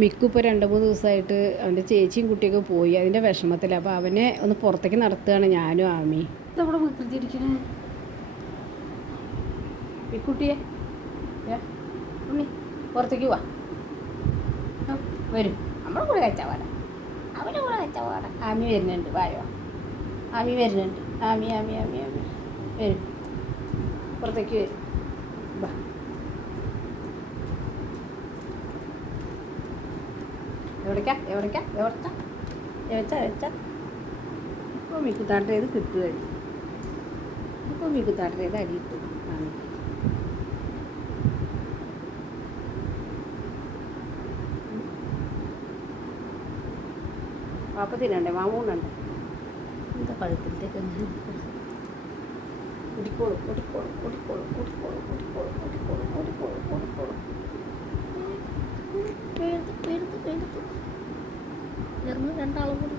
Miku ഇപ്പോൾ 2-3 ദിവസമായിട്ട് അവൻ്റെ ചേച്ചിയും കുട്ടിയൊക്കെ പോയി, അതിൻ്റെ വിഷമത്തിൽ. അപ്പോൾ അവനെ ഒന്ന് പുറത്തേക്ക് നടത്തുകയാണ് ഞാനും ആമി. ഇതവിടെ വികൃതിയിരിക്കണേ മിക്കുട്ടിയെ, ഉണ്ണി പുറത്തേക്ക് വാ, വരും. നമ്മുടെ കൂടെ കച്ചവടം, അവൻ്റെ കൂടെ കച്ചവടം. ആമി വരുന്നുണ്ട്, വായോ. ആമി വരുന്നുണ്ട്, ആമി ആമി ആമി ആമി വരും, പുറത്തേക്ക് വരും. വാ, എവിടേക്കാ എവിടേക്കാ എവിടച്ചാ എവച്ചാ എവച്ചാ. ഇപ്പോൾ മിക്കുത്താട്ടേത് കിട്ടുകയാണ്. ഇപ്പോൾ മിക്കുത്താട്ടേത് അടി കിട്ടും. ആമിക്ക് പാപ്പ തിന്നണ്ടേ, മാമൂണ്ണണ്ടേ. എന്താ കഴുത്തിൻ്റെയൊക്കെ കുടിക്കോളും കുടിക്കോളും കുടിക്കോളും കുടിക്കോളും കുടിക്കോളും കുടിക്കോളും കുടിക്കോളും കുടിക്കോളും. എടുത്ത് ഇറങ്ങി രണ്ടാളും കൂടി.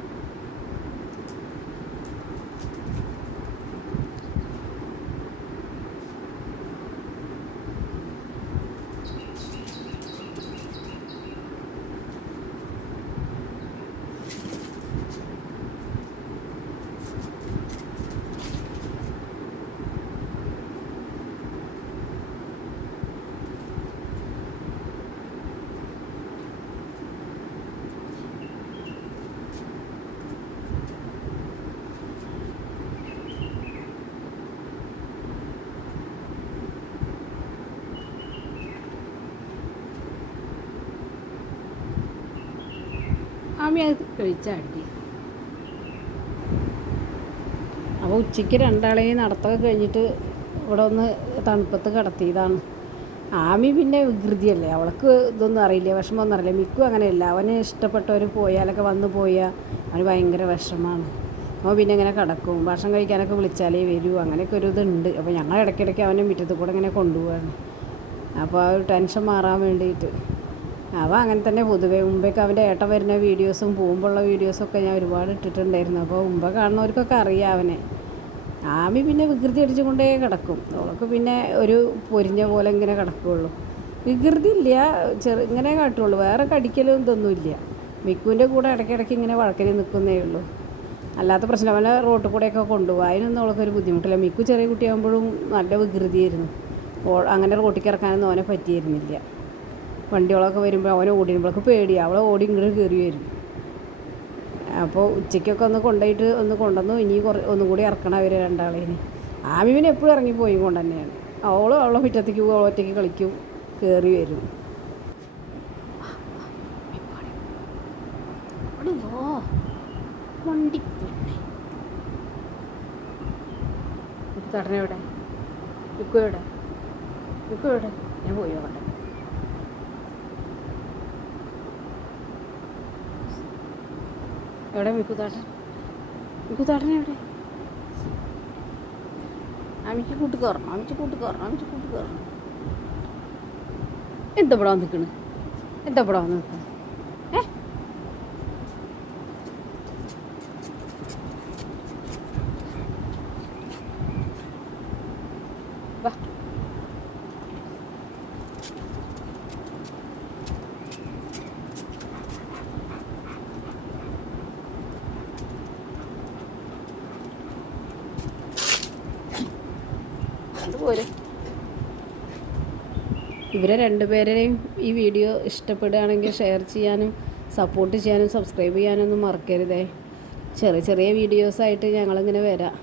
ആമി അത് കഴിച്ചാട്ടി. അപ്പോൾ ഉച്ചയ്ക്ക് രണ്ടാളെയും നടത്തൊക്കെ കഴിഞ്ഞിട്ട് ഇവിടെ ഒന്ന് തണുപ്പത്ത് കിടത്തിയതാണ്. ആമി പിന്നെ വികൃതിയല്ലേ, അവൾക്ക് ഇതൊന്നും അറിയില്ല, വിഷമമൊന്നും അറിയില്ല. മിക്കും അങ്ങനെയല്ല, അവന് ഇഷ്ടപ്പെട്ടവർ പോയാലൊക്കെ വന്ന് പോയാൽ അവന് ഭയങ്കര വിഷമമാണ്. അവൻ പിന്നെ ഇങ്ങനെ കിടക്കും, ഭക്ഷണം കഴിക്കാനൊക്കെ വിളിച്ചാലേ വരൂ, അങ്ങനെയൊക്കെ ഒരു ഇതുണ്ട്. അപ്പോൾ ഞങ്ങൾ ഇടയ്ക്കിടയ്ക്ക് അവനെ മുറ്റത്ത് കൂടെ ഇങ്ങനെ കൊണ്ടുപോവാണ്. അപ്പോൾ ആ ടെൻഷൻ മാറാൻ വേണ്ടിയിട്ട്. അവൻ അങ്ങനെ തന്നെ പൊതുവേ. മുമ്പേക്ക് അവൻ്റെ ഏട്ടൻ വരുന്ന വീഡിയോസും പോകുമ്പോഴുള്ള വീഡിയോസൊക്കെ ഞാൻ ഒരുപാട് ഇട്ടിട്ടുണ്ടായിരുന്നു. അപ്പോൾ മുമ്പ് കാണുന്നവർക്കൊക്കെ അറിയാം അവനെ. ആമി പിന്നെ വികൃതി അടിച്ചുകൊണ്ടേ കിടക്കും. അവൾക്ക് പിന്നെ ഒരു പൊരിഞ്ഞ പോലെ ഇങ്ങനെ കിടക്കുകയുള്ളൂ. വികൃതി ഇല്ല, ഇങ്ങനെ കാട്ടുള്ളൂ, വേറെ കടിക്കലും ഇതൊന്നുമില്ല. മിക്കുവിൻ്റെ കൂടെ ഇടയ്ക്കിടയ്ക്ക് ഇങ്ങനെ വഴക്കിന് നിൽക്കുന്നേ ഉള്ളൂ, അല്ലാത്ത പ്രശ്നം. അവനെ റോട്ടിൽ കൂടെയൊക്കെ കൊണ്ടുപോകും, അതിനൊന്നും അവൾക്കൊരു ബുദ്ധിമുട്ടില്ല. മിക്കു ചെറിയ കുട്ടിയാകുമ്പോഴും നല്ല വികൃതിയായിരുന്നു. അങ്ങനെ റോട്ടിലേക്ക് ഇറക്കാനൊന്നും അവനെ പറ്റിയിരുന്നില്ല. വണ്ടികളൊക്കെ വരുമ്പോൾ അവനെ ഓടിയുമ്പോഴൊക്കെ പേടിയാണ്, അവളെ ഓടി ഇങ്ങോട്ട് കയറി വരും. അപ്പോൾ ഉച്ചയ്ക്കൊക്കെ ഒന്ന് കൊണ്ടുപോയിട്ട് ഒന്ന് കൊണ്ടുവന്നു. ഇനി ഒന്നും കൂടി ഇറക്കണം അവർ രണ്ടാളേന്. ആമിവിനെ എപ്പോഴും ഇറങ്ങിപ്പോയി കൊണ്ട് തന്നെയാണ്. അവളെ മുറ്റത്തേക്ക് പോകും, ഒറ്റയ്ക്ക് കളിക്കും, കയറി വരും. വണ്ടി തടനെവിടെ മിക്കുവിടെ മിക്കുവിടെ ഞാൻ പോയി നോക്കട്ടെ. എവിടെ മിക്കുതാട്ടൻ? മിക്കുതാട്ടൻ എവിടെ? അമിക്ക് കൂട്ട് കയറണം, അമിച്ച് കൂട്ട് കയറണം, അമിച്ച് കൂട്ട് കയറണം. എന്താ ഇവിടെ വന്ന് നിൽക്കണ്? എന്താ ഇവിടെ വന്ന് നിൽക്കണ്? വാ, അതുപോലെ. ഇവരെ രണ്ടുപേരെയും ഈ വീഡിയോ ഇഷ്ടപ്പെടുകയാണെങ്കിൽ ഷെയർ ചെയ്യാനും സപ്പോർട്ട് ചെയ്യാനും സബ്സ്ക്രൈബ് ചെയ്യാനൊന്നും മറക്കരുതേ. ചെറിയ ചെറിയ വീഡിയോസായിട്ട് ഞങ്ങളിങ്ങനെ വരാം.